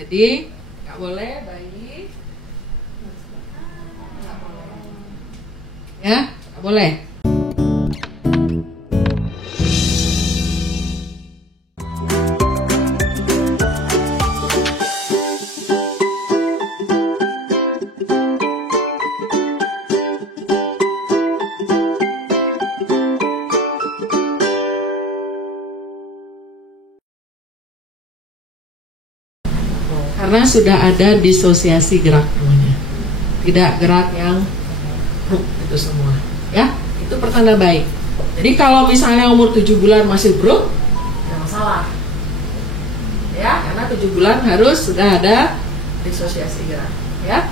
Jadi nggak boleh bayi, ya nggak boleh. Karena sudah ada disosiasi gerak namanya, tidak gerak yang bruk itu semua, ya itu pertanda baik. Jadi kalau misalnya umur 7 bulan masih bruk, tidak masalah, ya karena 7 bulan harus sudah ada disosiasi gerak, ya.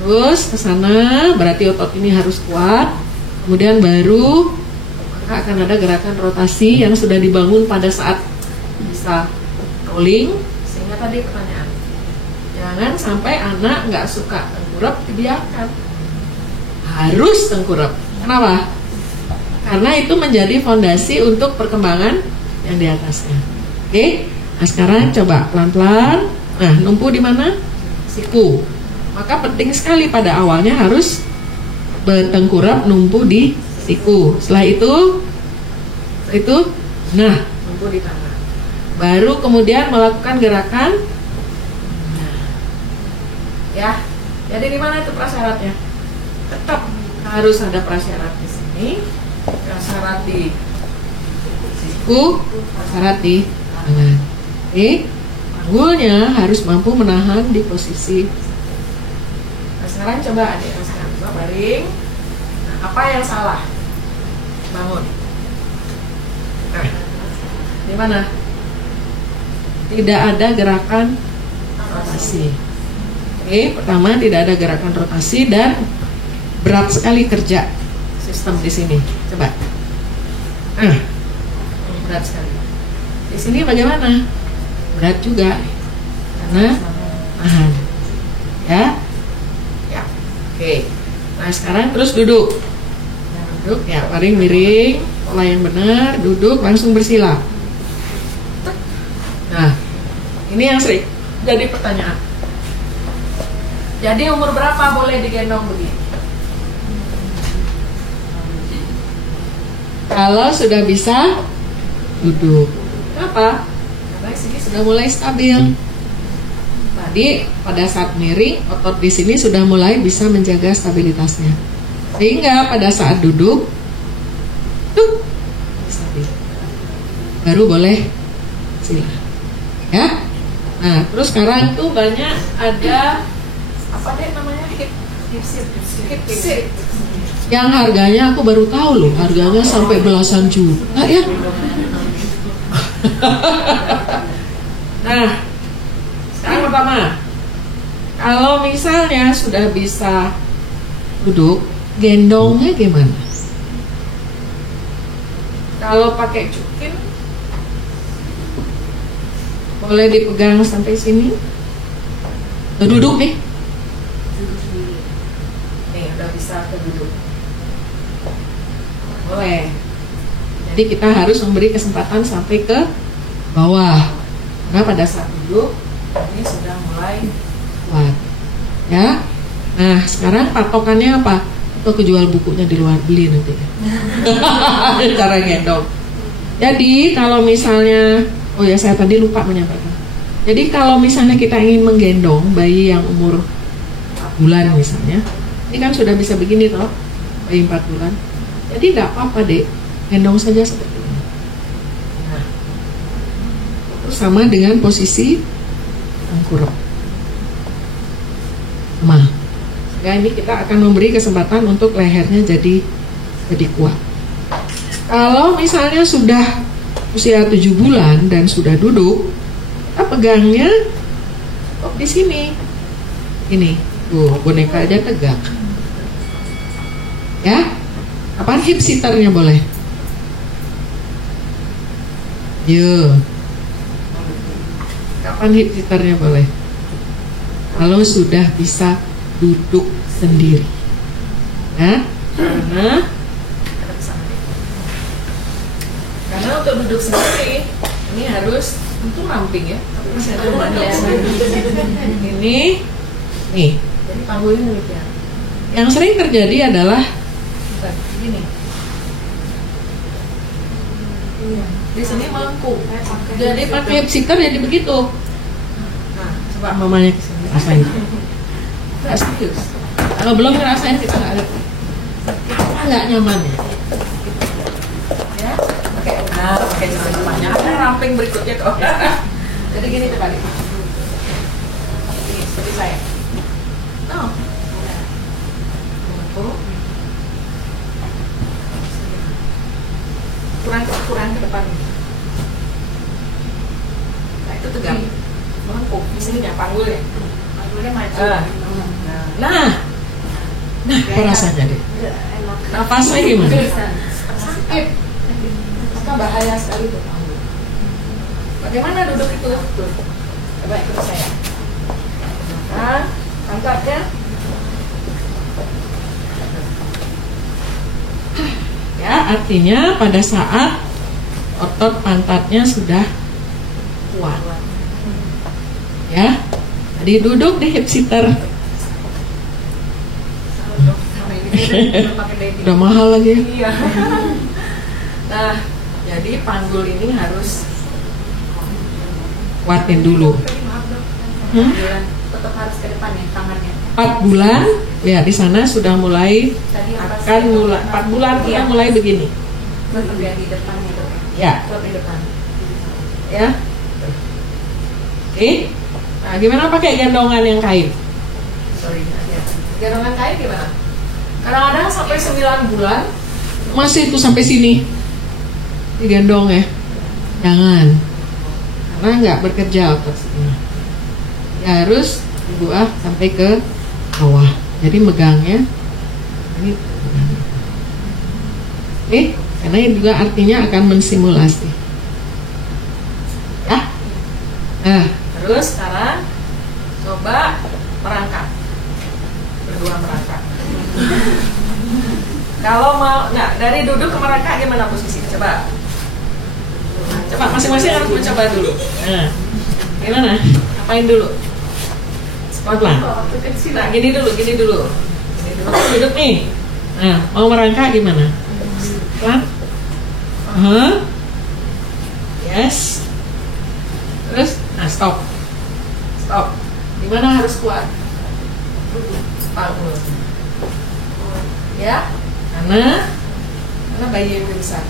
Terus ke sana berarti otot ini harus kuat, kemudian baru maka akan ada gerakan rotasi yang sudah dibangun pada saat bisa rolling. Sehingga tadi pertanyaan, jangan sampai anak nggak suka tengkurap dibiarkan, harus tengkurap. Kenapa? Karena itu menjadi fondasi untuk perkembangan yang di atasnya. Oke, nah sekarang coba pelan-pelan. Nah, numpu di mana? Siku. Maka penting sekali pada awalnya harus bertengkurap numpu di siku. Setelah itu, nah numpu di tangan. Baru kemudian melakukan gerakan. Ya, jadi di mana itu prasyaratnya? Tetap harus ada prasyarat di sini, prasyarat di siku, prasyarat di tangan. Oke, panggulnya harus mampu menahan di posisi. Nah, sekarang coba adik rasakan, coba baring. Nah, apa yang salah? Bangun. Nah, di mana? Tidak ada gerakan rotasi. Oke, pertama tidak ada gerakan rotasi dan berat sekali kerja sistem di sini. Coba, berat sekali. Di sini bagaimana? Berat juga, karena nahan. Ya, ya. Oke. Nah sekarang terus duduk. Duduk, ya baring miring, pola yang benar. Duduk langsung bersila. Nah, ini yang sering jadi pertanyaan. Jadi umur berapa boleh digendong begini? Kalau sudah bisa duduk. Kenapa? Karena sini sudah mulai stabil. Tadi pada saat miring, otot di sini sudah mulai bisa menjaga stabilitasnya. Sehingga pada saat duduk, stabil. Baru boleh sila. Ya. Nah, terus sekarang tuh banyak ada apa deh namanya, hip sit. Yang harganya aku baru tahu loh, harganya sampai belasan juta ya. Nah, sekarang pertama, kalau misalnya sudah bisa duduk, gendongnya gimana? Kalau pakai cukin, boleh dipegang sampai sini. Duduk nih. Nih udah bisa duduk. Boleh. Jadi kita harus memberi kesempatan sampai ke bawah. Karena pada saat duduk ini sudah mulai kuat. Ya. Nah, sekarang patokannya apa? Atau kejual bukunya di luar, beli nanti. Cara gendong. Jadi kalau misalnya, oh ya saya tadi lupa menyampaikan. Jadi kalau misalnya kita ingin menggendong bayi yang umur 4 bulan misalnya, ini kan sudah bisa begini toh, bayi 4 bulan. Jadi nggak apa-apa dek, gendong saja seperti ini. Nah, itu sama dengan posisi tengkurap. Nah, ini kita akan memberi kesempatan untuk lehernya jadi kuat. Kalau misalnya sudah usia 7 bulan dan sudah duduk, kita pegangnya di sini. Ini, tuh boneka aja tegak. Ya, kapan hip sitternya boleh? Yo, kapan hip sitternya boleh? Kalau sudah bisa duduk sendiri. Ya, karena untuk duduk sendiri ini harus Itu ramping ya, tapi masih ada banyak. Ini, nih, jadi panggul ini ya. Yang sering terjadi adalah begini. Di sini melengkung. Jadi pakai hip seater jadi begitu. Nah, coba mamanya kesini rasain. Serius. Kalau belum ngerasain kita nggak nyaman ya. Ya, pakai celana ada ramping berikutnya kok. Jadi gini coba nih. Ini seperti saya. Oh. Kurang ke depan. Nah itu tegang. Melengkung. Di sini ya panggulnya. Panggulnya maju. Nah, rasanya deh. Nafasnya gimana? Sakit. Maka bahaya sekali tuh panggul. Bagaimana duduk itu? Coba ikut saya. Nah, angkatnya. Ya, artinya pada saat otot pantatnya sudah kuat. Ya, jadi duduk di hip seater. Udah mahal lagi. Iya. Nah, jadi panggul ini harus kuatin dulu. Tetap harus ke depan ya tangannya. 4 bulan, ya di sana sudah mulai akan mulai 4 bulan kita mulai begini. Di depan itu. Ya. Di depan. Ya. Oke. Nah, gimana pakai gendongan yang kain? Sorry, gendongan kain gimana? Kadang-kadang sampai 9 bulan masih itu sampai sini digendong ya. Jangan. Karena nggak bekerja otot sini. Ya harus dibuah sampai ke bawah. Jadi megangnya ini. Karena ini juga artinya akan mensimulasi. Ya. Nah, terus sekarang coba merangkak. Berdua merangkak. Kalau mau, nah dari duduk ke merangkak gimana posisi? Coba. Coba masing-masing harus mencoba dulu. Nah, gimana? Apain dulu? Pelan. Nah, gini dulu. Duduk nih. Nah, mau merangkak gimana? Pelan. Yes. Terus, nah stop. Gimana harus kuat? Panggul. Ya, karena bayi yang besar.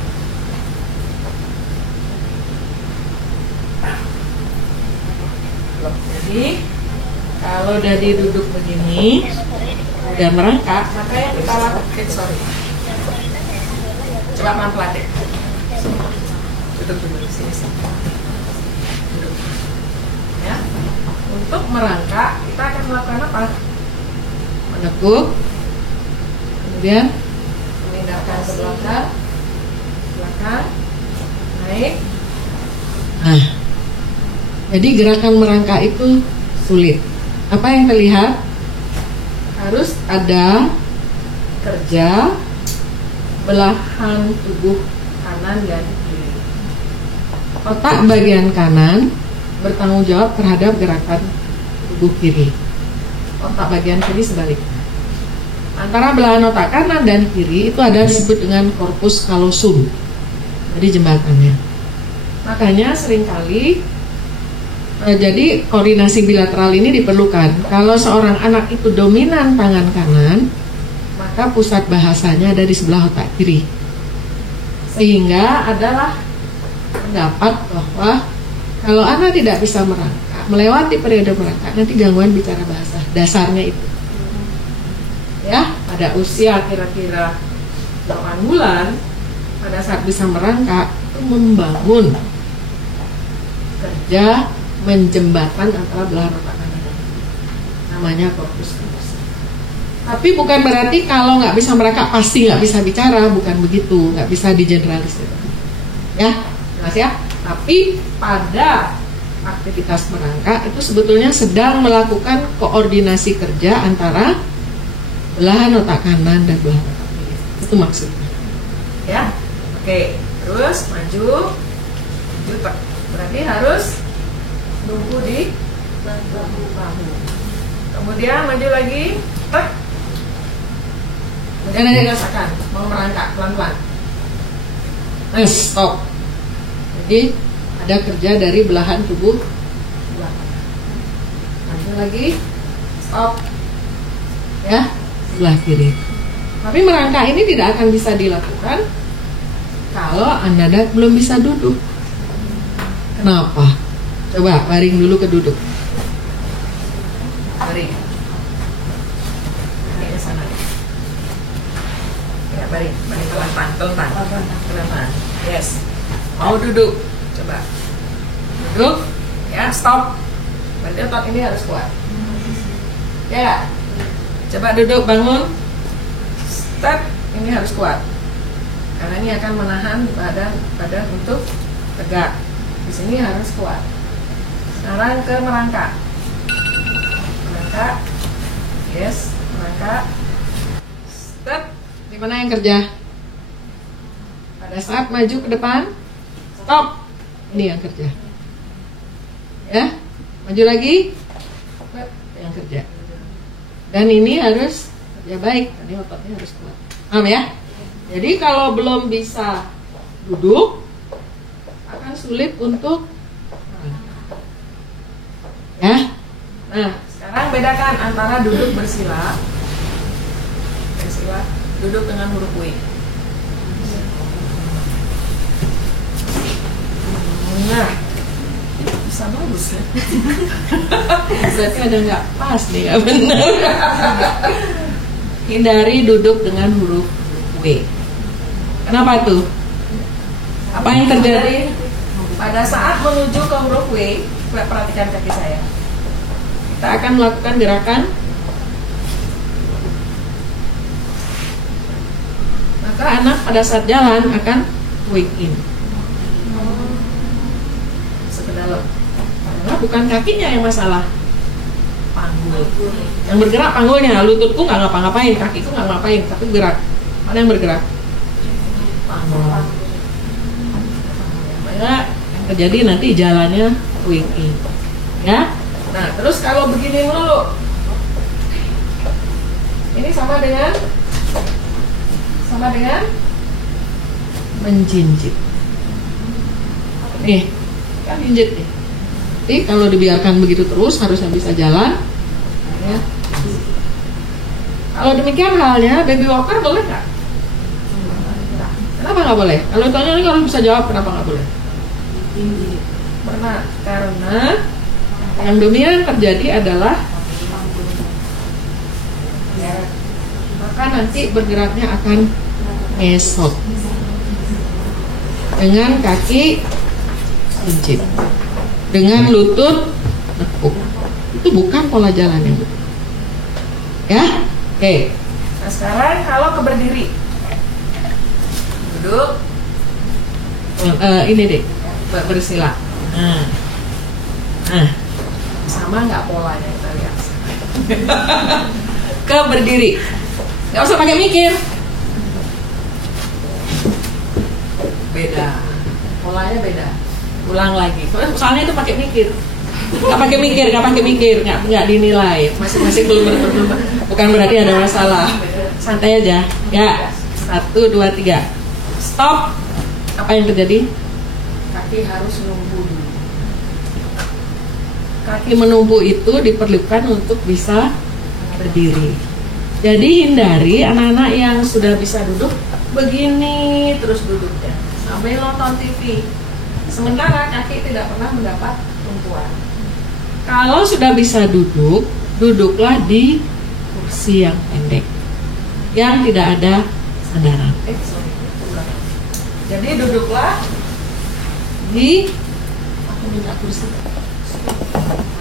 Jadi kalau dari duduk begini dan merangkak, maka yang kita lakukan, coba pelan-pelan deh. Duduk sini. Duduk. Ya. Untuk merangkak, kita akan melakukan apa? Menekuk, kemudian memindahkan ke belakang, naik. Nah, jadi gerakan merangkak itu sulit. Apa yang terlihat? Harus ada kerja belahan tubuh kanan dan kiri. Otak bagian kanan bertanggung jawab terhadap gerakan tubuh kiri. Otak bagian kiri sebaliknya. Antara belahan otak kanan dan kiri itu ada disebut dengan corpus callosum. Jadi jembatannya. Makanya seringkali jadi koordinasi bilateral ini diperlukan. Kalau seorang anak itu dominan tangan kanan, maka pusat bahasanya ada di sebelah otak kiri. Sehingga adalah pendapat bahwa kalau anak tidak bisa merangkak, melewati periode merangkak, nanti gangguan bicara bahasa. Dasarnya itu. Ya, pada usia kira-kira 8 bulan, pada saat bisa merangkak, itu membangun kerja menjembatan antara belahan otak kanan, namanya corpus callosum. Tapi bukan berarti kalau nggak bisa merangkak pasti nggak bisa bicara, bukan begitu, nggak bisa digeneralisir. Ya, jelas ya. Tapi pada aktivitas merangkak itu sebetulnya sedang melakukan koordinasi kerja antara belahan otak kanan dan belahan otak kiri. Itu maksudnya. Ya, oke. Terus maju, berarti harus lumpuh di bahu. Kemudian maju lagi, tek. Kemudian ada rasakan mau merangkak pelan-pelan. Stop. Jadi ada kerja dari belahan tubuh belakang. Maju lagi, stop. Ya, sebelah kiri. Tapi merangkak ini tidak akan bisa dilakukan kalau Anda belum bisa duduk. Kenapa? Coba baring dulu ke duduk. Baring. Ini ke sana. Ya, baring pelan-pelan. Yes. Mau duduk. Coba. Duduk. Ya, stop. Berarti otot ini harus kuat. Ya. Coba duduk, bangun. Step. Ini harus kuat. Karena ini akan menahan badan untuk tegak. Di sini harus kuat. Sekarang ke merangkak. Merangkak. Yes, merangkak. Step. Di mana yang kerja? Pada saat maju ke depan, stop. Ini yang kerja. Ya, maju lagi. Step. Yang kerja. Dan ini harus kerja baik. Tadi ototnya harus kuat. Paham ya? Jadi kalau belum bisa duduk, akan sulit untuk ya. Nah, sekarang bedakan antara duduk bersila, duduk dengan huruf W. Nah, bisa bagus ya. Berarti ada nggak pas nih, nggak benar. Hindari duduk dengan huruf W. Kenapa tuh? Apa yang terjadi? Pada saat menuju ke huruf W, perhatikan kaki saya. Kita akan melakukan gerakan. Maka anak pada saat jalan akan wake in. Sekedalam. Karena bukan kakinya yang masalah, panggul. Yang bergerak panggulnya. Lututku nggak ngapa-ngapain, kakiku nggak ngapain, tapi gerak. Mana yang bergerak? Panggul. Maka terjadi nanti jalannya wake in. Ya. Nah, terus kalau begini dulu, ini sama dengan menjinjit. Nih, kan jinjit nih. Jadi kalau dibiarkan begitu terus harusnya bisa jalan. Ya. Kalau demikian halnya, baby walker boleh nggak? Kenapa nggak boleh? Kalau tanya ini kalau bisa jawab kenapa nggak boleh? Karena yang dominan terjadi adalah maka nanti bergeraknya akan ngesot dengan kaki jinjit, dengan lutut nekuk. Itu bukan pola jalan yang betul. Ya, oke. Nah sekarang kalau ke berdiri, duduk, ini deh, bersila. Nah, sama nggak polanya kita lihat. Ke berdiri, nggak usah pakai mikir. Beda, polanya beda. Ulang lagi. Soalnya itu pakai mikir. Nggak pakai mikir, nggak dinilai. Masing-masing belum bukan berarti ada masalah. Santai aja. Ya, 1, 2, 3. Stop. Apa yang terjadi? Kaki harus numpu dulu. Kaki menumpu itu diperlukan untuk bisa berdiri. Jadi hindari anak-anak yang sudah bisa duduk begini terus duduknya sampai nonton TV. Sementara kaki tidak pernah mendapat tumpuan. Kalau sudah bisa duduk, duduklah di kursi yang pendek, yang tidak ada sandaran. Jadi duduklah di, aku minta kursi.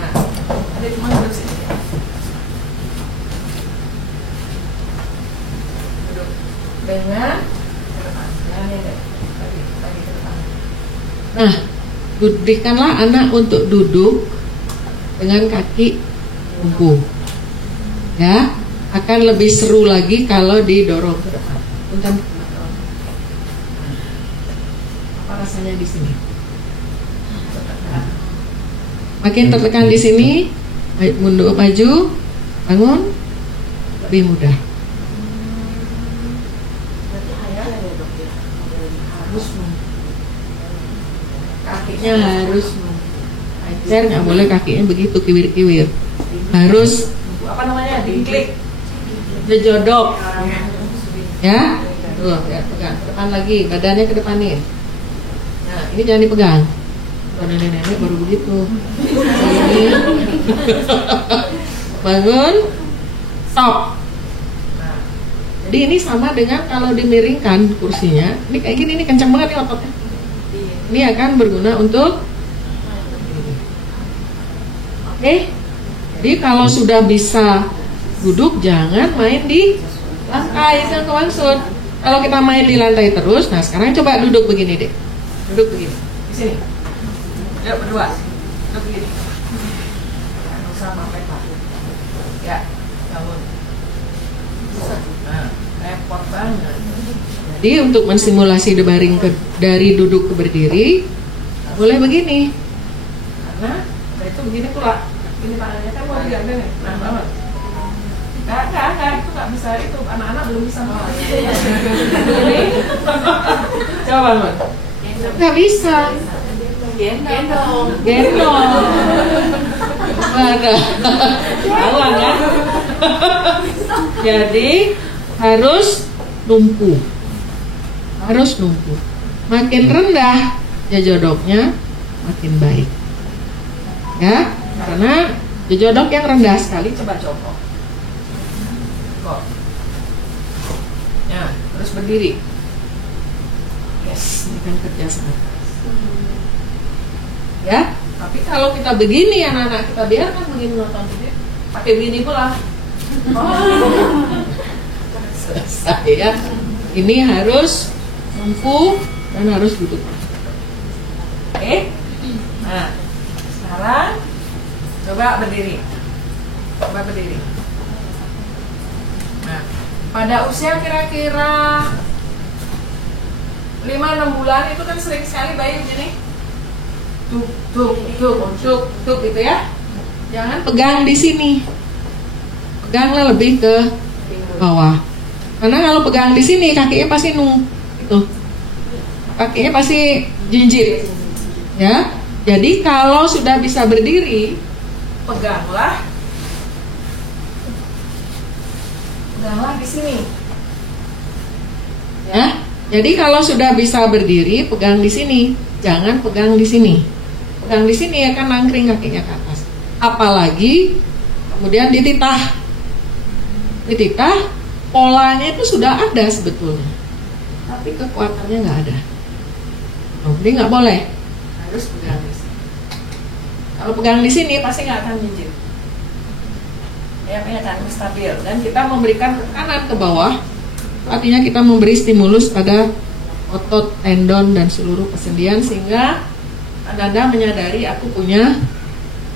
Nah, ada cuma kursi. Duduk dengan nah, berikanlah anak untuk duduk dengan kaki tumpu. Ya, akan lebih seru lagi kalau didorong ke depan. Punten. Apa rasanya di sini? Makin tertekan di sini, mundur maju, bangun, lebih mudah. Kakinya harus ajar, nggak boleh kakinya begitu kiwir-kiwir. Harus apa namanya? Diklik, jejodok. Ya, tuh, ya, pegang ke depan lagi, badannya ke depanin. Nah, ini jangan dipegang. Kalau nenek-nenek baru begitu. Ini. Bangun, stop. Nah, jadi ini sama dengan kalau dimiringkan kursinya. Ini kayak gini, ini kencang banget nih ototnya. Ini akan berguna untuk. Oke. Jadi kalau sudah bisa duduk, jangan main di lantai, itu yang maksud. Kalau kita main di lantai terus, nah sekarang coba duduk begini deh. Duduk begini. Di sini. Yuk berdua. Duduk begini. Nggak usah mepet-mepet. Ya, bangun. Nah, repot banget. Jadi untuk mensimulasi debaring dari duduk ke berdiri, boleh begini. Karena itu begini pula. Ini tangannya kan mau diambil nih. Nah, banget. Enggak, itu nggak bisa, itu anak-anak belum bisa malah. Ini, coba bangun. Nggak bisa. Gendong. Mana? Salah kan? Jadi harus numpu. Makin rendah jejodoknya, makin baik. Ya, karena jejodok yang rendah sekali, coba jongkok. Ya, terus berdiri. Yes, ini kan kerja sangat keras. Ya, tapi kalau kita begini, anak-anak kita biarkan begini nonton TV, pakai begini pula. Selesai ya. Ini harus mampu dan harus duduk. Oke. Nah, sekarang coba berdiri. Nah, pada usia kira-kira 5-6 bulan itu kan sering sekali bayi begini. Tuk gitu ya. Jangan pegang di sini. Peganglah lebih ke bawah. Karena kalau pegang di sini kakinya pasti gitu. Kakinya pasti jinjit. Ya. Jadi kalau sudah bisa berdiri, peganglah di sini. Ya. Jadi kalau sudah bisa berdiri, pegang di sini, jangan pegang di sini. Pegang di sini akan nangkring kakinya ke atas. Apalagi kemudian dititah, polanya itu sudah ada sebetulnya, tapi kekuatannya nggak ada. Jadi nggak boleh, harus pegang di sini. Kalau pegang di sini pasti nggak akan jinjit. Ya, akan stabil. Dan kita memberikan tekanan ke bawah. Artinya kita memberi stimulus pada otot, tendon, dan seluruh kesendian sehingga Anda menyadari aku punya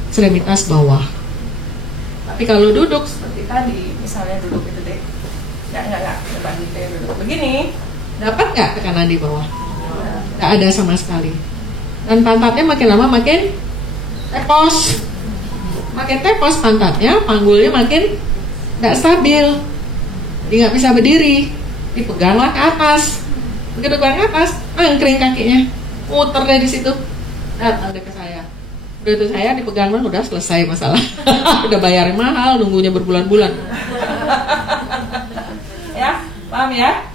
ekstremitas bawah. Tapi kalau duduk seperti tadi, misalnya duduk itu deh, nggak, coba kita duduk begini, dapat nggak tekanan di bawah? Nggak ada sama sekali. Dan pantatnya makin lama makin tepos. Makin tepos pantatnya, panggulnya makin nggak stabil. Jadi nggak bisa berdiri. Dipeganglah ke atas. Begitu pegang ke atas, nangkring kakinya, muter deh di situ. Datang deh ke saya. Udah itu saya dipegang, udah selesai masalah. Udah bayarin mahal, nunggunya berbulan-bulan. Ya, paham ya?